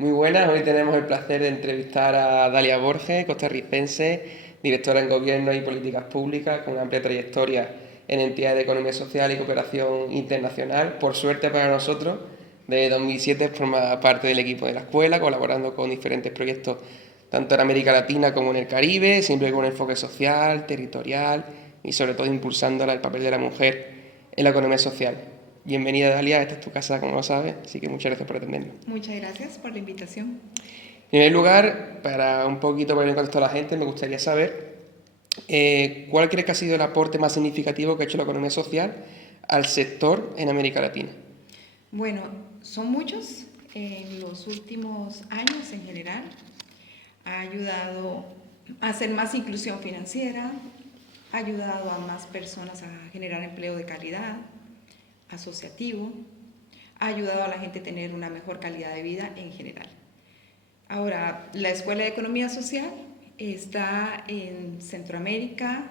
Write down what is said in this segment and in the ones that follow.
Muy buenas, hoy tenemos el placer de entrevistar a Dalia Borges, costarricense, directora en Gobierno y Políticas Públicas, con una amplia trayectoria en entidades de economía social y cooperación internacional. Por suerte para nosotros, desde 2007 forma parte del equipo de la escuela, colaborando con diferentes proyectos tanto en América Latina como en el Caribe, siempre con un enfoque social, territorial y sobre todo impulsando el papel de la mujer en la economía social. Bienvenida Dalia, esta es tu casa como lo sabes, así que muchas gracias por atendernos. Muchas gracias por la invitación. En primer lugar, para un poquito poner en contexto a la gente, me gustaría saber cuál crees que ha sido el aporte más significativo que ha hecho la economía social al sector en América Latina. Bueno, son muchos. En los últimos años en general ha ayudado a hacer más inclusión financiera, ha ayudado a más personas a generar empleo de calidad, asociativo, ha ayudado a la gente a tener una mejor calidad de vida en general. Ahora, la Escuela de Economía Social está en Centroamérica,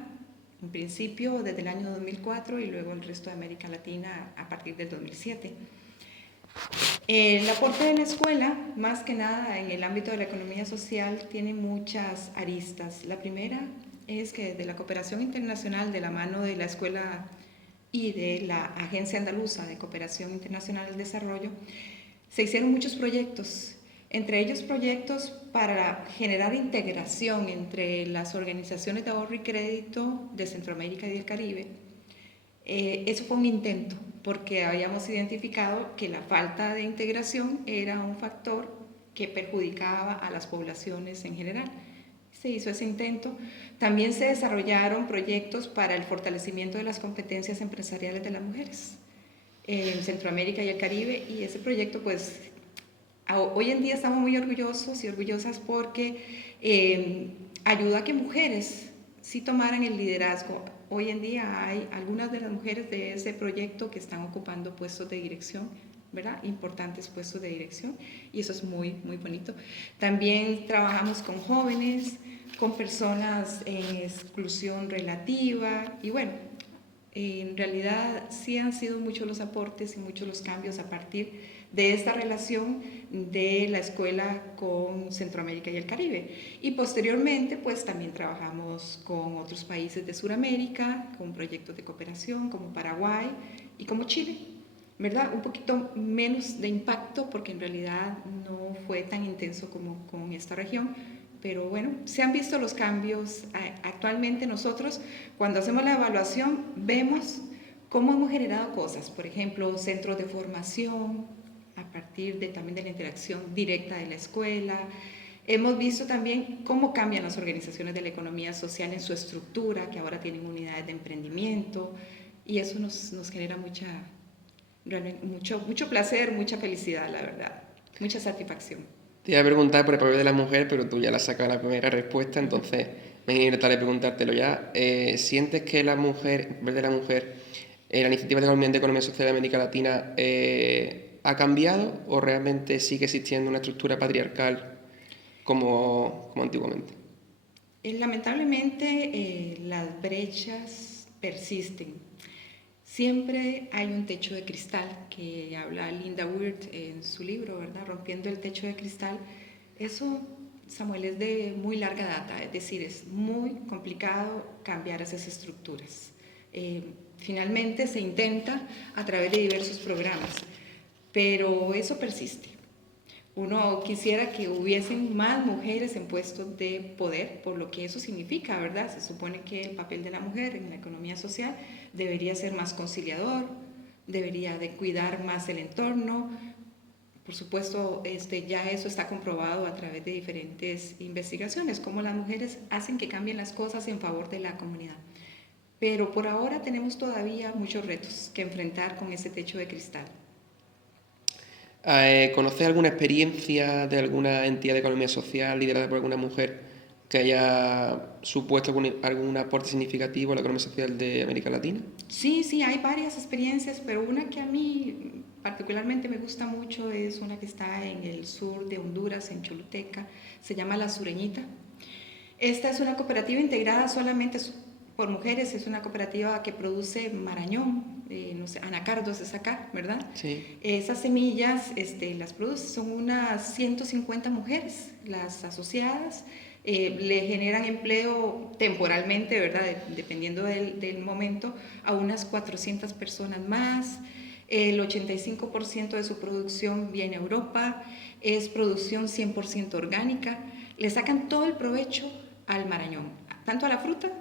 en principio desde el año 2004 y luego el resto de América Latina a partir del 2007. El aporte de la escuela, más que nada en el ámbito de la economía social, tiene muchas aristas. La primera es que desde la cooperación internacional de la mano de la escuela y de la Agencia Andaluza de Cooperación Internacional del Desarrollo, se hicieron muchos proyectos, entre ellos proyectos para generar integración entre las organizaciones de ahorro y crédito de Centroamérica y del Caribe. Eso fue un intento, porque habíamos identificado que la falta de integración era un factor que perjudicaba a las poblaciones en general. Se hizo ese intento. También se desarrollaron proyectos para el fortalecimiento de las competencias empresariales de las mujeres en Centroamérica y el Caribe, y ese proyecto pues hoy en día estamos muy orgullosos y orgullosas porque ayudó a que mujeres sí tomaran el liderazgo. Hoy en día hay algunas de las mujeres de ese proyecto que están ocupando puestos de dirección, ¿verdad? Importantes puestos de dirección, y eso es muy, muy bonito. También trabajamos con jóvenes, con personas en exclusión relativa, y bueno, en realidad sí han sido muchos los aportes y muchos los cambios a partir de esta relación de la escuela con Centroamérica y el Caribe. Y posteriormente, pues también trabajamos con otros países de Sudamérica, con proyectos de cooperación como Paraguay y como Chile, ¿verdad? Un poquito menos de impacto porque en realidad no fue tan intenso como con esta región, pero bueno, se han visto los cambios. Actualmente nosotros, cuando hacemos la evaluación, vemos cómo hemos generado cosas, por ejemplo, centros de formación, a partir también de la interacción directa de la escuela. Hemos visto también cómo cambian las organizaciones de la economía social en su estructura, que ahora tienen unidades de emprendimiento, y eso nos genera mucho placer, mucha felicidad, la verdad, mucha satisfacción. Te iba a preguntar por el papel de la mujer, pero tú ya la has sacado la primera respuesta, entonces me voy a intentar preguntártelo ya. ¿Sientes que la mujer, el papel de la mujer, la iniciativa de economía social de América Latina ha cambiado o realmente sigue existiendo una estructura patriarcal como antiguamente? Lamentablemente las brechas persisten. Siempre hay un techo de cristal que habla Linda Wirth en su libro, ¿verdad? Rompiendo el techo de cristal. Eso, Samuel, es de muy larga data, es decir, es muy complicado cambiar esas estructuras. Finalmente se intenta a través de diversos programas, pero eso persiste. Uno quisiera que hubiesen más mujeres en puestos de poder, por lo que eso significa, ¿verdad? Se supone que el papel de la mujer en la economía social debería ser más conciliador, debería de cuidar más el entorno. Por supuesto, ya eso está comprobado a través de diferentes investigaciones, cómo las mujeres hacen que cambien las cosas en favor de la comunidad. Pero por ahora tenemos todavía muchos retos que enfrentar con ese techo de cristal. ¿Conoces alguna experiencia de alguna entidad de economía social liderada por alguna mujer que haya supuesto algún aporte significativo a la economía social de América Latina? Sí, sí, hay varias experiencias, pero una que a mí particularmente me gusta mucho es una que está en el sur de Honduras, en Choluteca, se llama La Sureñita. Esta es una cooperativa integrada solamente por mujeres, es una cooperativa que produce marañón, no sé, anacardos es acá, ¿verdad? Sí. Esas semillas las producen, son unas 150 mujeres, las asociadas, le generan empleo temporalmente, ¿verdad? Dependiendo del momento, a unas 400 personas más. El 85% de su producción viene a Europa, es producción 100% orgánica, le sacan todo el provecho al marañón, tanto a la fruta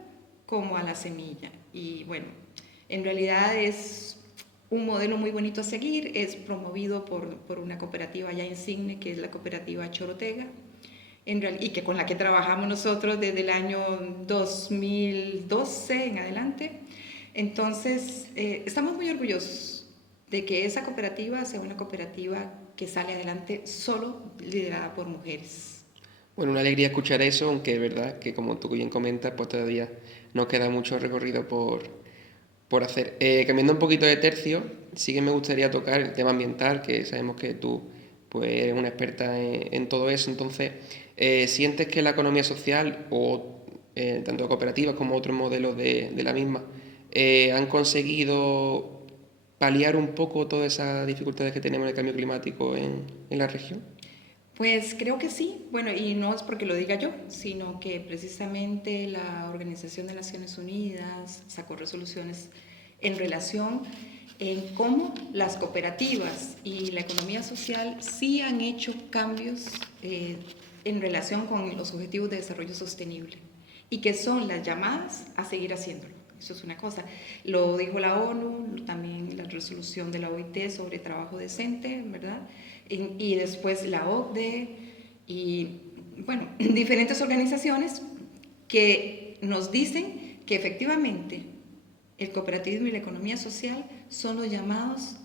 como a la semilla. Y bueno, en realidad es un modelo muy bonito a seguir, es promovido por una cooperativa ya insigne, que es la cooperativa Chorotega, y que con la que trabajamos nosotros desde el año 2012 en adelante. Entonces, estamos muy orgullosos de que esa cooperativa sea una cooperativa que sale adelante solo liderada por mujeres. Bueno, una alegría escuchar eso, aunque es verdad que como tú bien comentas, pues todavía nos queda mucho recorrido por hacer. Cambiando un poquito de tercio, sí que me gustaría tocar el tema ambiental, que sabemos que tú pues, eres una experta en todo eso. Entonces, ¿sientes que la economía social, o tanto cooperativas como otros modelos de la misma, han conseguido paliar un poco todas esas dificultades que tenemos en el cambio climático en la región? Pues creo que sí, bueno, y no es porque lo diga yo, sino que precisamente la Organización de Naciones Unidas sacó resoluciones en relación en cómo las cooperativas y la economía social sí han hecho cambios en relación con los Objetivos de Desarrollo Sostenible y que son las llamadas a seguir haciéndolo. Eso es una cosa. Lo dijo la ONU, también la resolución de la OIT sobre trabajo decente, ¿verdad? Y después la OCDE y, bueno, diferentes organizaciones que nos dicen que efectivamente el cooperativismo y la economía social son los llamados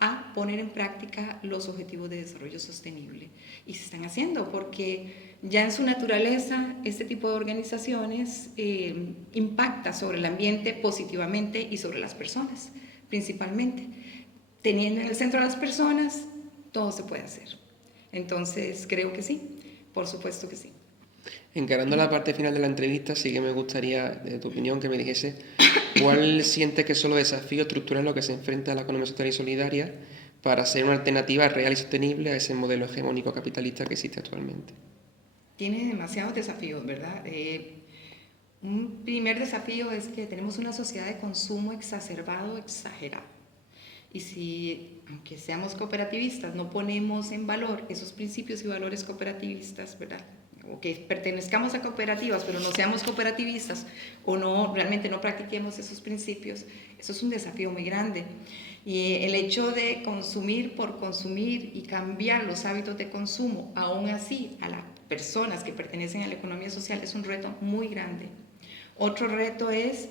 a poner en práctica los objetivos de desarrollo sostenible. Y se están haciendo porque ya en su naturaleza este tipo de organizaciones impacta sobre el ambiente positivamente y sobre las personas, principalmente. Teniendo en el centro a las personas, todo se puede hacer. Entonces, creo que sí, por supuesto que sí. Encarando la parte final de la entrevista, sí que me gustaría, de tu opinión, que me dijese cuál sientes que son los desafíos estructurales a los que se enfrenta la economía social y solidaria para ser una alternativa real y sostenible a ese modelo hegemónico capitalista que existe actualmente. Tiene demasiados desafíos, ¿verdad? Un primer desafío es que tenemos una sociedad de consumo exacerbado, exagerado. Y si, aunque seamos cooperativistas, no ponemos en valor esos principios y valores cooperativistas, ¿verdad? O que pertenezcamos a cooperativas, pero no seamos cooperativistas, o no, realmente no practiquemos esos principios, eso es un desafío muy grande. Y el hecho de consumir por consumir y cambiar los hábitos de consumo, aún así, a las personas que pertenecen a la economía social, es un reto muy grande. Otro reto es,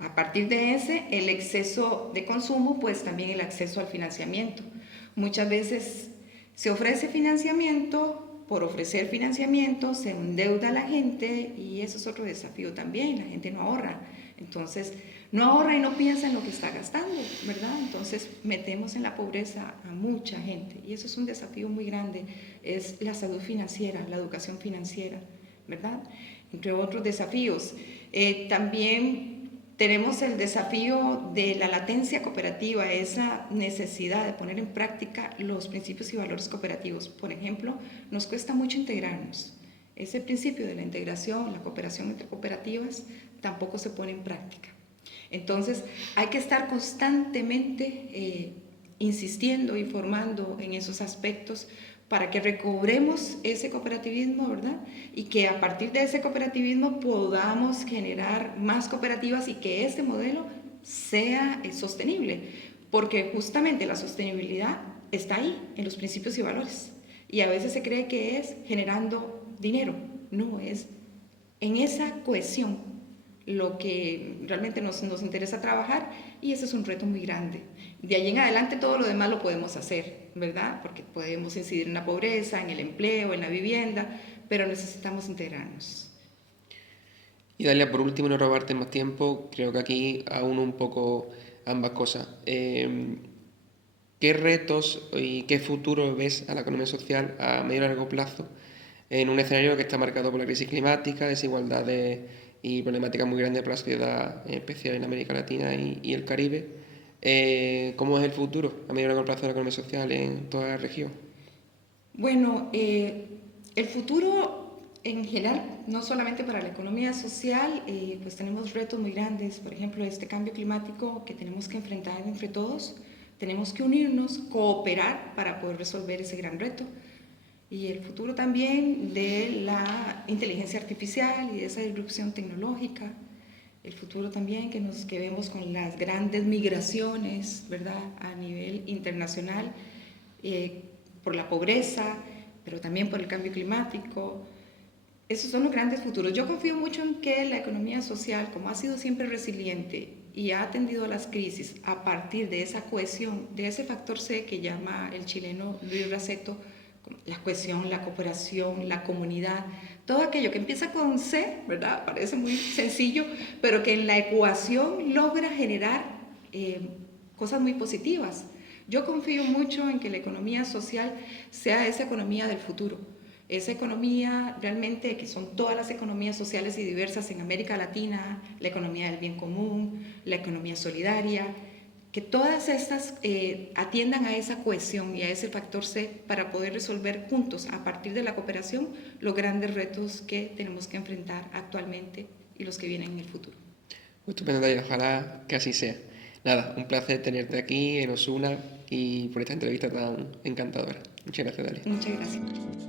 a partir de ese, el exceso de consumo, pues también el acceso al financiamiento. Muchas veces se ofrece financiamiento, por ofrecer financiamiento se endeuda a la gente y eso es otro desafío también, la gente no ahorra. Entonces, no ahorra y no piensa en lo que está gastando, ¿verdad? Entonces, metemos en la pobreza a mucha gente y eso es un desafío muy grande, es la salud financiera, la educación financiera, ¿verdad? Entre otros desafíos. También tenemos el desafío de la latencia cooperativa, esa necesidad de poner en práctica los principios y valores cooperativos. Por ejemplo, nos cuesta mucho integrarnos. Ese principio de la integración, la cooperación entre cooperativas, tampoco se pone en práctica. Entonces, hay que estar constantemente insistiendo y formando en esos aspectos para que recobremos ese cooperativismo, ¿verdad? Y que a partir de ese cooperativismo podamos generar más cooperativas y que este modelo sea sostenible, porque justamente la sostenibilidad está ahí, en los principios y valores. Y a veces se cree que es generando dinero, no, es en esa cohesión lo que realmente nos interesa trabajar y ese es un reto muy grande. De allí en adelante todo lo demás lo podemos hacer, ¿verdad? Porque podemos incidir en la pobreza, en el empleo, en la vivienda, pero necesitamos integrarnos. Y Dalia, por último, no robarte más tiempo, creo que aquí aún un poco ambas cosas. ¿Qué retos y qué futuro ves a la economía social a medio y largo plazo en un escenario que está marcado por la crisis climática, desigualdades y problemáticas muy grandes para la sociedad, en especial en América Latina y el Caribe? ¿Cómo es el futuro a medio y largo plazo de la economía social en toda la región? Bueno, el futuro en general, no solamente para la economía social, pues tenemos retos muy grandes, por ejemplo, este cambio climático que tenemos que enfrentar entre todos, tenemos que unirnos, cooperar para poder resolver ese gran reto. Y el futuro también de la inteligencia artificial y de esa disrupción tecnológica, el futuro también que vemos con las grandes migraciones, ¿verdad?, a nivel internacional, eh, por la pobreza, pero también por el cambio climático. Esos son los grandes futuros. Yo confío mucho en que la economía social, como ha sido siempre resiliente y ha atendido a las crisis a partir de esa cohesión, de ese factor C que llama el chileno Luis Raceto, la cohesión, la cooperación, la comunidad, todo aquello que empieza con C, ¿verdad? Parece muy sencillo, pero que en la ecuación logra generar cosas muy positivas. Yo confío mucho en que la economía social sea esa economía del futuro, esa economía realmente que son todas las economías sociales y diversas en América Latina, la economía del bien común, la economía solidaria, que todas estas atiendan a esa cohesión y a ese factor C para poder resolver juntos, a partir de la cooperación, los grandes retos que tenemos que enfrentar actualmente y los que vienen en el futuro. Estupendo, Dalia, ojalá que así sea. Nada, un placer tenerte aquí en Osuna y por esta entrevista tan encantadora. Muchas gracias, Dalia. Muchas gracias.